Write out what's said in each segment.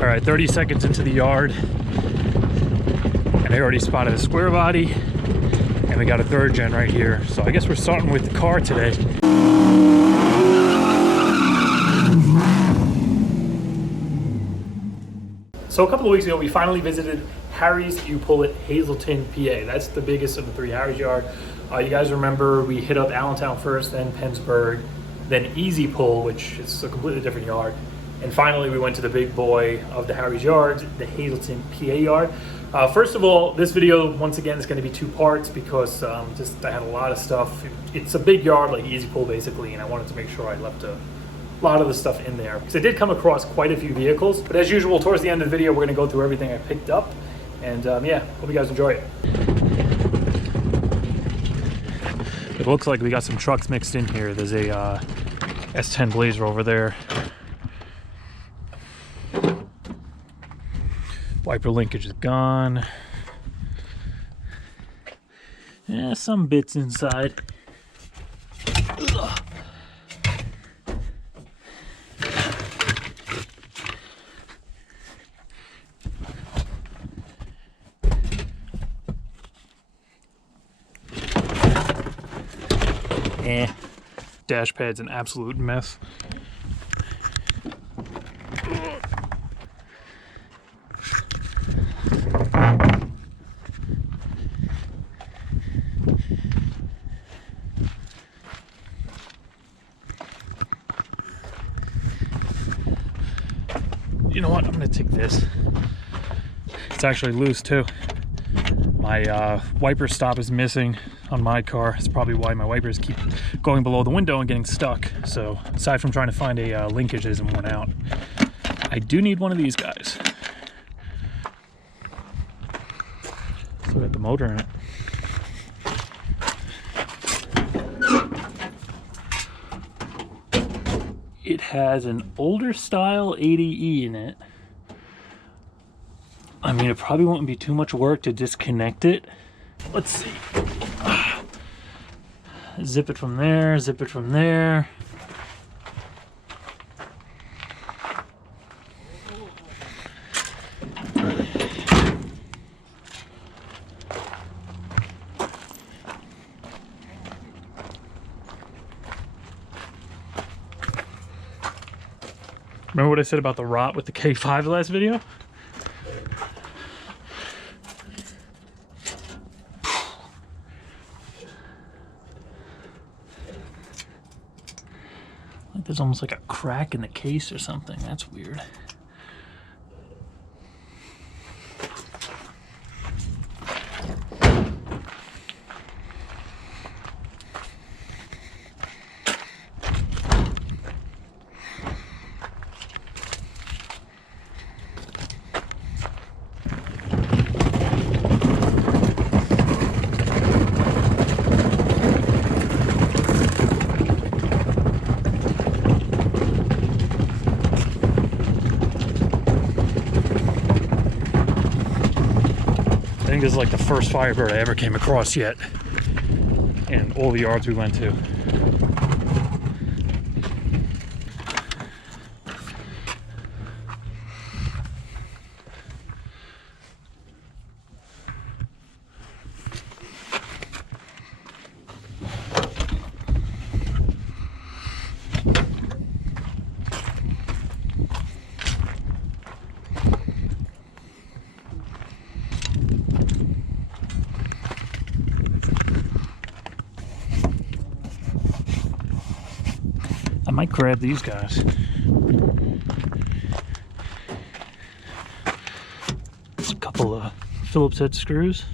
All right, 30 seconds into the yard, and I already spotted a square body, and we got a third gen right here. So I guess we're starting with the car today. So a couple of weeks ago, we finally visited Harry's You Pull It, Hazleton, PA. That's the biggest of the three Harry's yard. You guys remember we hit up Allentown first, then Pennsburg, then Easy Pull, which is a completely different yard. And finally, we went to the big boy of the Harry's yards, the Hazleton, PA yard. First of all, this video, once again, is going to be two parts because I had a lot of stuff. It's a big yard, like Easy Pull, basically, and I wanted to make sure I left a lot of the stuff in there. Because I did come across quite a few vehicles. But as usual, towards the end of the video, we're going to go through everything I picked up. And yeah, hope you guys enjoy it. It looks like we got some trucks mixed in here. There's a S10 Blazer over there. Wiper linkage is gone. Yeah, some bits inside. Ugh. Dash pad's an absolute mess. You know what? I'm gonna take this. It's actually loose too. My wiper stop is missing on my car. It's probably why my wipers keep going below the window and getting stuck. So aside from trying to find a linkage that isn't worn out, I do need one of these guys. Still got the motor in it. It has an older style 80E in it. I mean, it probably won't be too much work to disconnect it. Let's see. Zip it from there, zip it from there. Remember what I said about the rot with the K5 last video? Like there's almost like a crack in the case or something. That's weird. I think this is like the first Firebird I ever came across yet in all the yards we went to. I might grab these guys. Just a couple of Phillips head screws.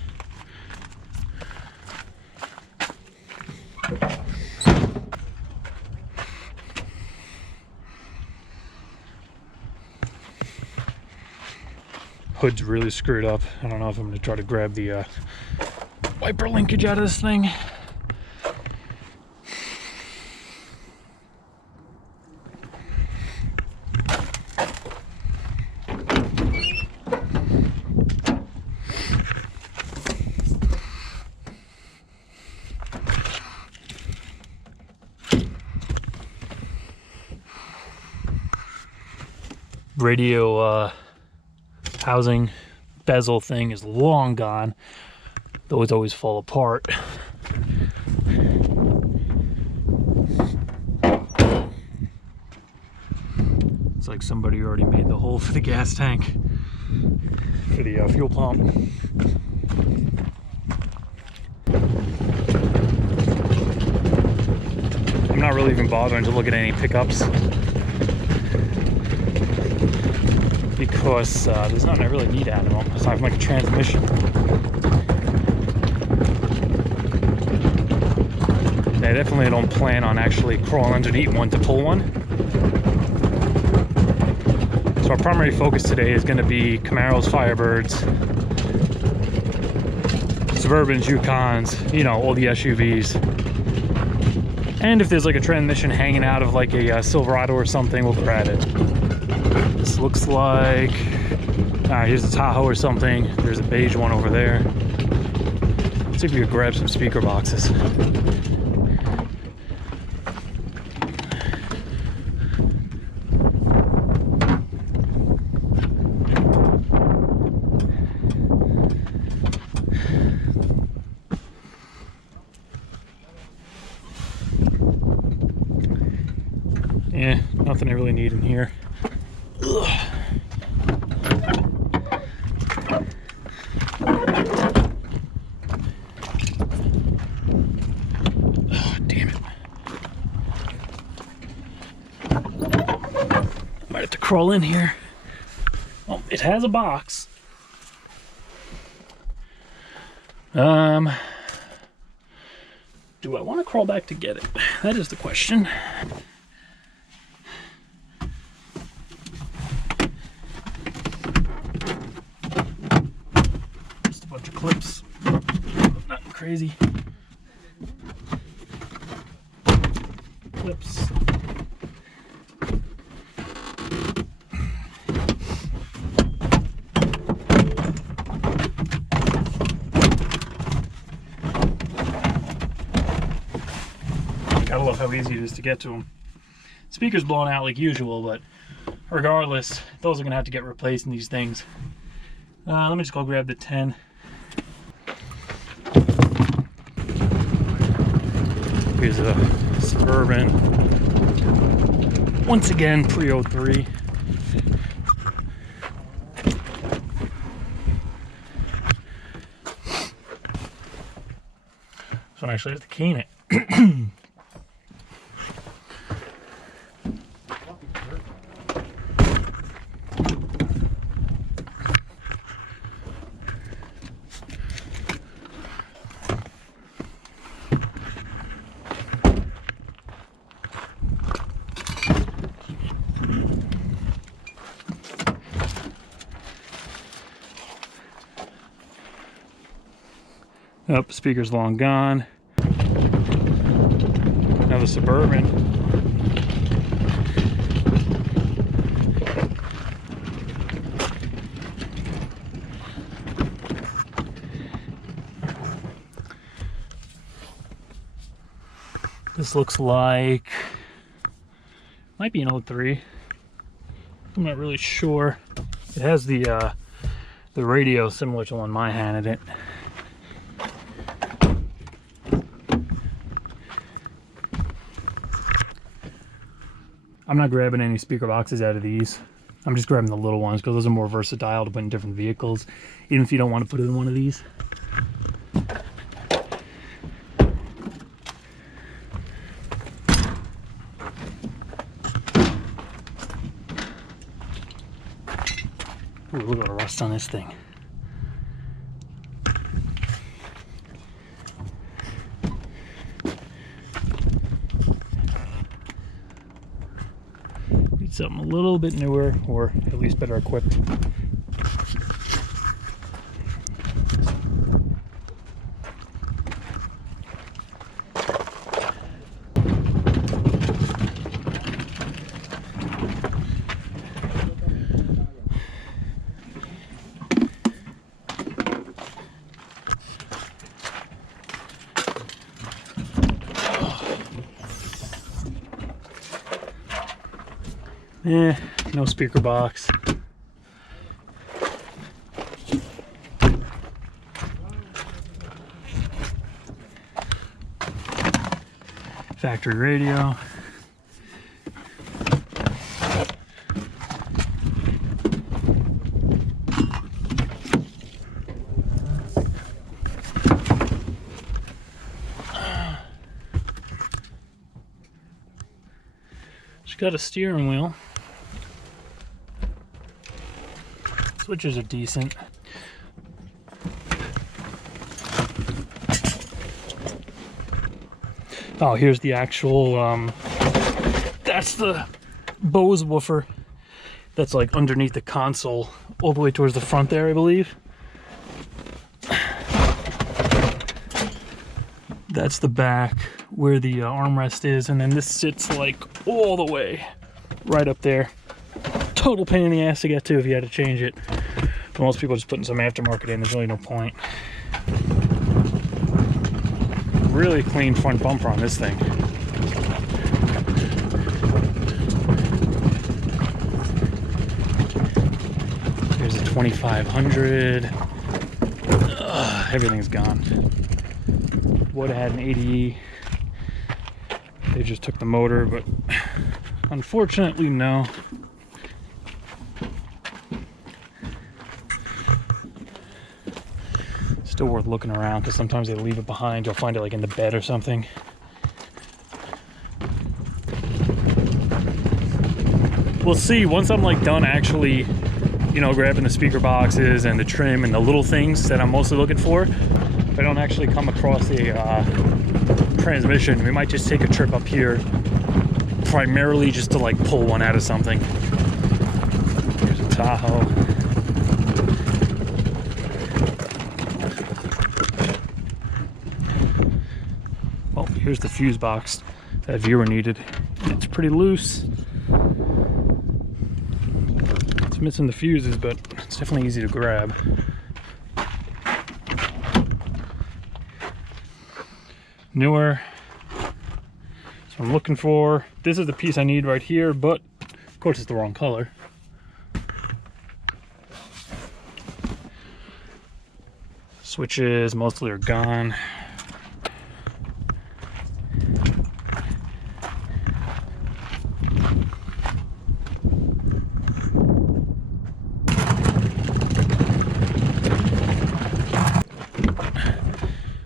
Hood's really screwed up. I don't know if I'm going to try to grab the wiper linkage out of this thing. Radio housing bezel thing is long gone. Those always fall apart. It's like somebody already made the hole for the gas tank, for the fuel pump. I'm not really even bothering to look at any pickups because there's nothing I really need out of them aside from like a transmission. I definitely don't plan on actually crawling underneath one to pull one. So our primary focus today is going to be Camaros, Firebirds, Suburbans, Yukons, you know, all the SUVs. And if there's like a transmission hanging out of like a Silverado or something, we'll grab it. This looks like, here's a Tahoe or something. There's a beige one over there. Let's see if we could grab some speaker boxes. Yeah, nothing I really need in here. Ugh. Oh, damn it. Might have to crawl in here. Oh, it has a box. Do I want to crawl back to get it? That is the question. Clips, nothing crazy. Clips. Gotta love how easy it is to get to them. Speaker's blown out like usual, but regardless, those are gonna have to get replaced in these things. Let me just go grab the 10. Here's a Suburban, once again pre-03. So I actually have to cane it. Oh, speaker's long gone. Another Suburban. This looks like, might be an 03. I'm not really sure. It has the radio similar to one my hand in it. I'm not grabbing any speaker boxes out of these. I'm just grabbing the little ones because those are more versatile to put in different vehicles, even if you don't want to put it in one of these. Ooh, look at the rust on this thing. Something a little bit newer, or at least better equipped. No speaker box. Factory radio. She's got a steering wheel. Switches are decent. Oh, here's the actual, that's the Bose woofer that's like underneath the console, all the way towards the front there, I believe. That's the back where the armrest is, and then this sits like all the way right up there. Total pain in the ass to get to if you had to change it. But most people are just putting some aftermarket in, there's really no point. Really clean front bumper on this thing. There's a 2500. Everything's gone. Would have had an 80E. They just took the motor, but unfortunately, no. Still worth looking around because sometimes they leave it behind. You'll find it like in the bed or something. We'll see once I'm like done actually, you know, grabbing the speaker boxes and the trim and the little things that I'm mostly looking for. If I don't actually come across the transmission, we might just take a trip up here, primarily just to like pull one out of something. Here's a Tahoe. Well, here's the fuse box that viewer needed. It's pretty loose. It's missing the fuses, but it's definitely easy to grab. Newer. So I'm looking for, this is the piece I need right here, but of course it's the wrong color. Switches mostly are gone.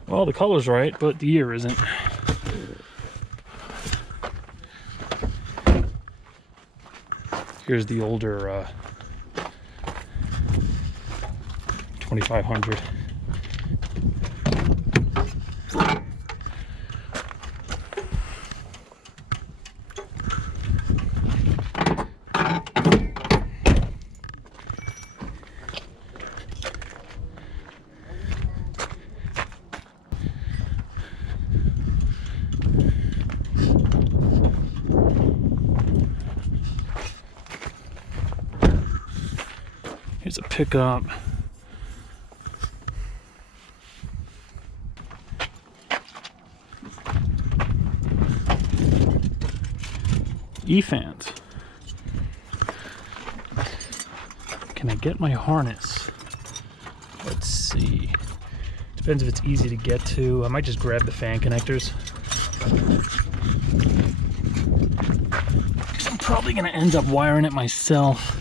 Well, the color's right, but the year isn't. Here's the older 2500. Here's a pickup. E-fans. Can I get my harness? Let's see. Depends if it's easy to get to. I might just grab the fan connectors. I'm probably gonna end up wiring it myself.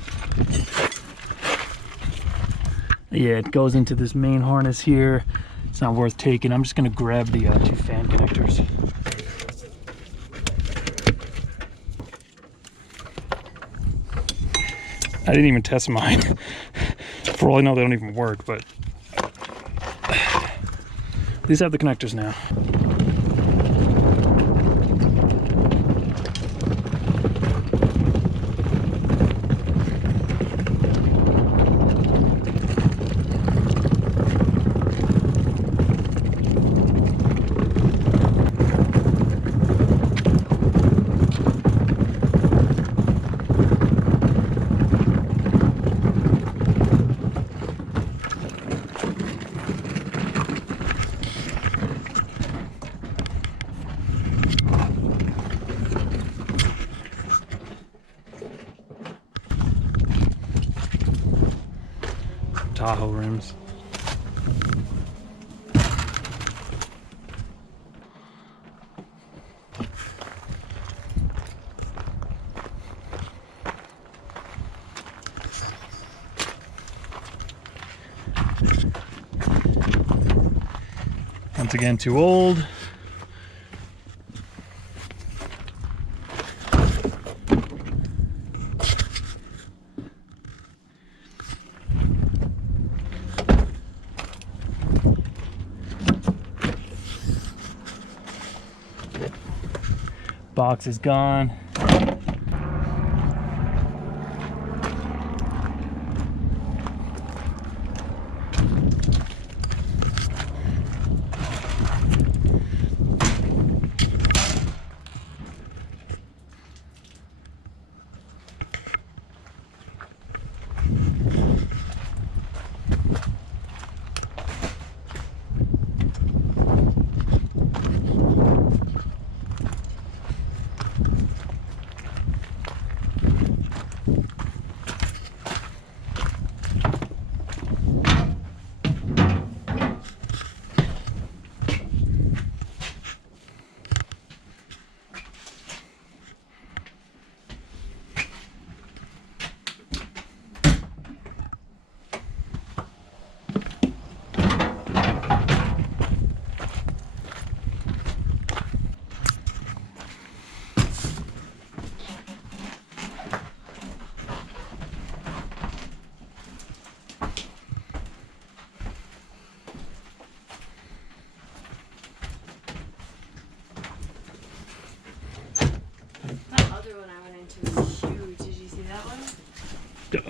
Yeah, it goes into this main harness here. It's not worth taking. I'm just gonna grab the 2 fan connectors. I didn't even test mine. For all I know, they don't even work, but these have the connectors now. Tahoe rims. Once again, too old. Box is gone.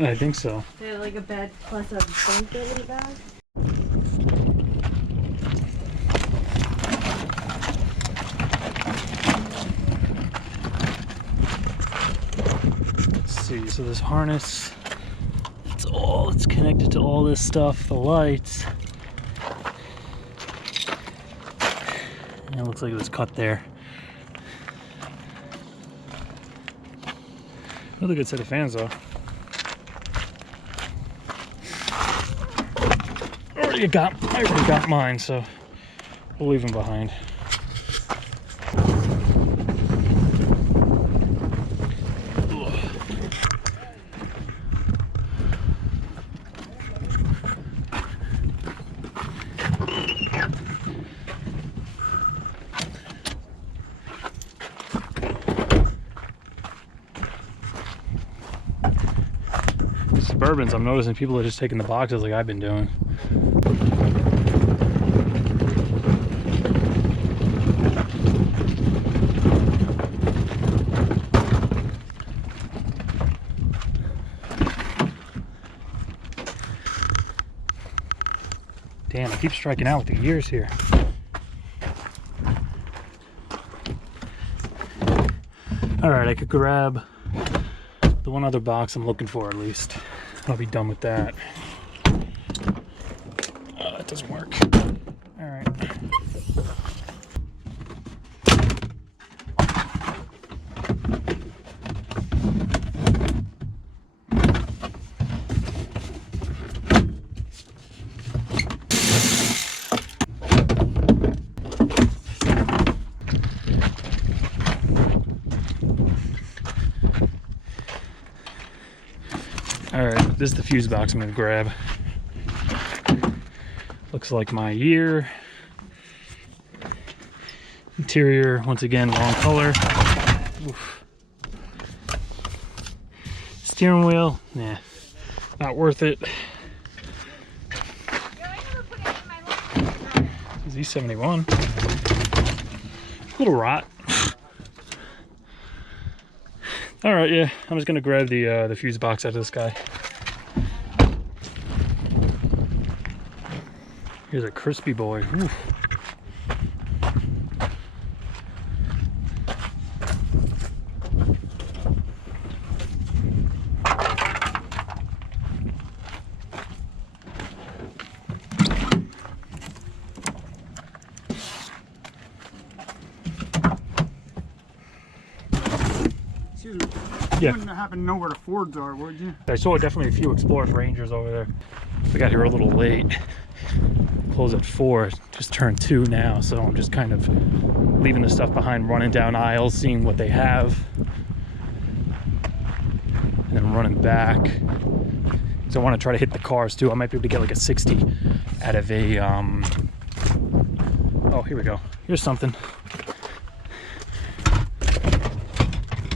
I think so. They had like a bed plus a blanket in the bag. Let's see, so this harness, it's connected to all this stuff, the lights. And it looks like it was cut there. Really good set of fans though. I already got mine, so we'll leave them behind. These Suburbans, I'm noticing people are just taking the boxes like I've been doing. Damn, I keep striking out with the gears here. Alright, I could grab the one other box I'm looking for at least. I'll be done with that. That doesn't work. Alright. Alright, this is the fuse box I'm going to grab. Looks like my year. Interior, once again, wrong color. Oof. Steering wheel, nah, not worth it. Z71. Little rot. Alright, yeah, I'm just gonna grab the fuse box out of this guy. Here's a crispy boy. Ooh. You wouldn't happen to know where the Fords are, would you? I saw definitely a few Explorers, Rangers over there. We got here a little late. Closed at 4, just turned 2 now, so I'm just kind of leaving the stuff behind, running down aisles, seeing what they have, and then running back. So I want to try to hit the cars too. I might be able to get like a 60 out of a Oh, here we go. Here's something.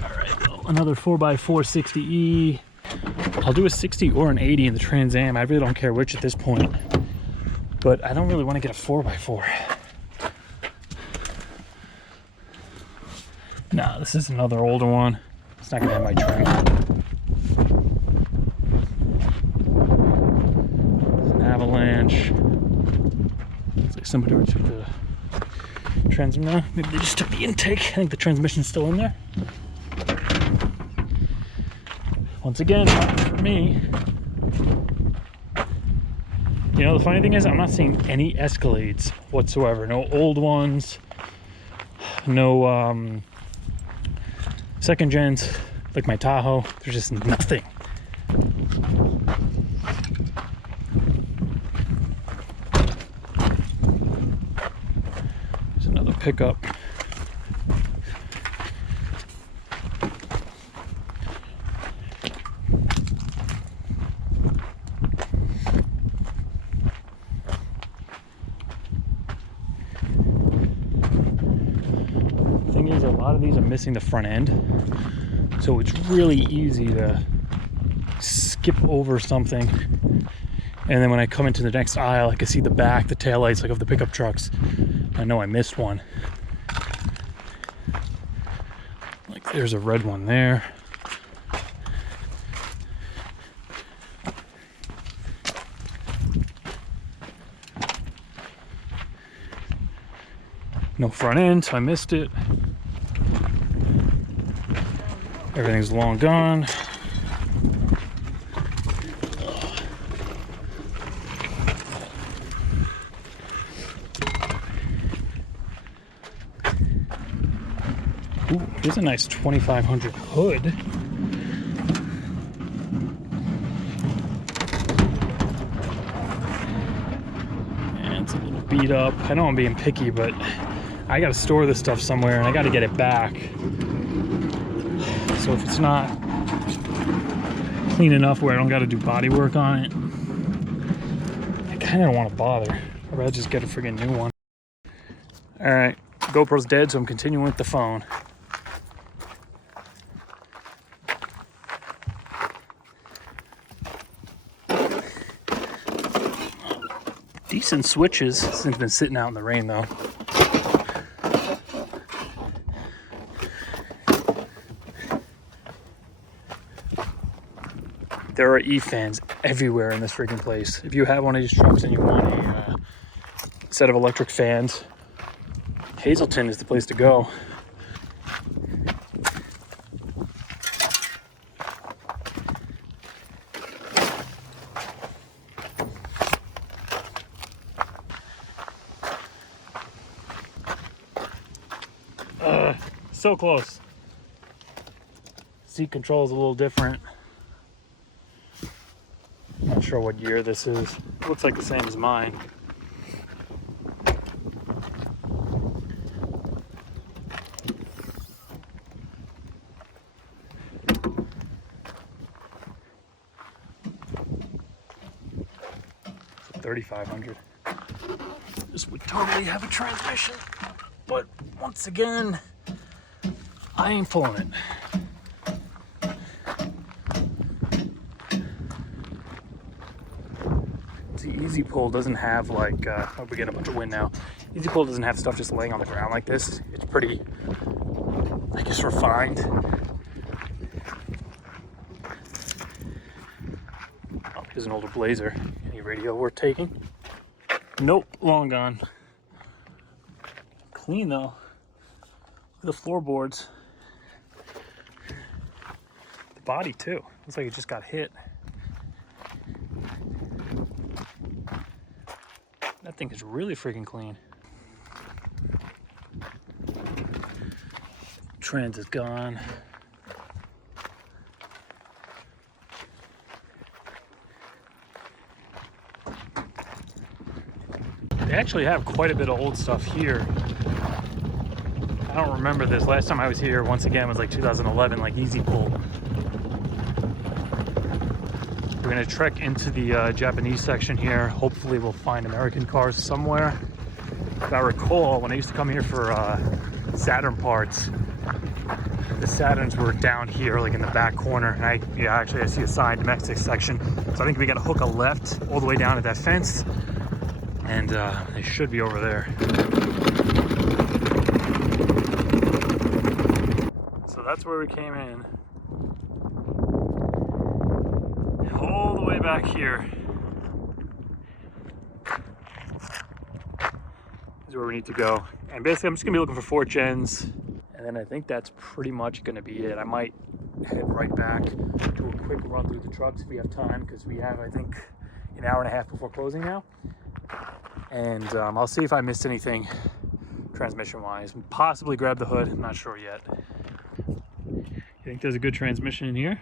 All right, well, another 4x4 60E. I'll do a 60 or an 80 in the Trans Am. I really don't care which at this point. But I don't really want to get a 4x4. Nah, this is another older one. It's not gonna have my trim. It's an Avalanche. Looks like somebody already took the transmission. No, maybe they just took the intake. I think the transmission's still in there. Once again, not for me. You know, the funny thing is, I'm not seeing any Escalades whatsoever. No old ones. No second gens like my Tahoe. There's just nothing. There's another pickup. Thing is, a lot of these are missing the front end, so it's really easy to skip over something, and then when I come into the next aisle I can see the back, the taillights like of the pickup trucks. I know I missed one. Like there's a red one there. No front end, so I missed it. Everything's long gone. Ooh, here's a nice 2500 hood. And it's a little beat up. I know I'm being picky, but I gotta store this stuff somewhere and I gotta get it back. So if it's not clean enough where I don't gotta do body work on it, I kinda don't wanna bother. I'd rather just get a friggin' new one. All right, GoPro's dead, so I'm continuing with the phone. Decent switches since it's been sitting out in the rain though. There are E-fans everywhere in this freaking place. If you have one of these trucks and you want a set of electric fans, Hazleton is the place to go. So close. Seat control is a little different. Not sure what year this is. It looks like the same as mine. So 3,500. This would totally have a transmission, but once again, I ain't pulling it. Easy Pull doesn't have like, oh, we get a bunch of wind now. Easy Pull doesn't have stuff just laying on the ground like this. It's pretty, I guess, refined. Oh, here's an older Blazer. Any radio worth taking? Nope, long gone. Clean though. Look at the floorboards. The body too. Looks like it just got hit. That thing is really freaking clean. Trans is gone. They actually have quite a bit of old stuff here. I don't remember this. Last time I was here, once again, was like 2011, like Easy Pull. We're gonna trek into the Japanese section here. Hopefully we'll find American cars somewhere. If I recall, when I used to come here for Saturn parts, the Saturns were down here, like in the back corner. And actually I see a sign, domestic section. So I think we got to hook a left all the way down at that fence, and they should be over there. So that's where we came in. All the way back here is where we need to go. And basically I'm just gonna be looking for 4 gens, and then I think that's pretty much gonna be it. I might head right back, do a quick run through the trucks if we have time, because we have, I think, an hour and a half before closing now. And I'll see if I missed anything transmission wise. Possibly grab the hood, I'm not sure yet. You think there's a good transmission in here?